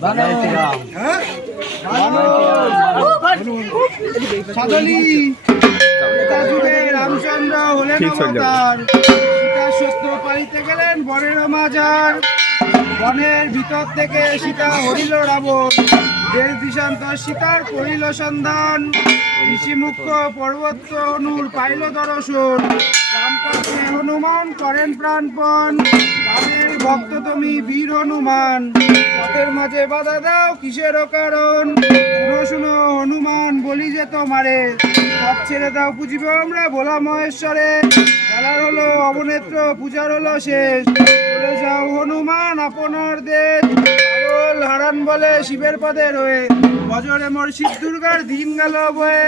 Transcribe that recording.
বানর সাদলি রামচন্দ্র হলেন অবতার, সীতা সত্য পালিতে গেলেন বনের মাজার। বনের ভিতর থেকে সীতা হরিল রাবণ, দেশ দিশান্ত সীতার করিল সন্ধান। ঋষি মুখ্য পর্বত হনুর পাইল দর্শন, রামকাছে হনুমান করেন প্রাণপণ। রামের ভক্ত তুমি বীর হনুমান, পথের মাঝে বাধা দাও কিসের কারণ? শুনো শুনো হনুমান বলি যে তোমারে, পথ ছেড়ে দাও পুজিব আমরা ভোলা মহেশ্বরে। খেলার হলো অবনেত্র পূজার হলো শেষ, চলে যাও হনুমান আপনার দেশ। পাগল হারান বলে শিবের পদে রয়ে, বজরে মোর শিব দুর্গার দিন গেল বয়ে।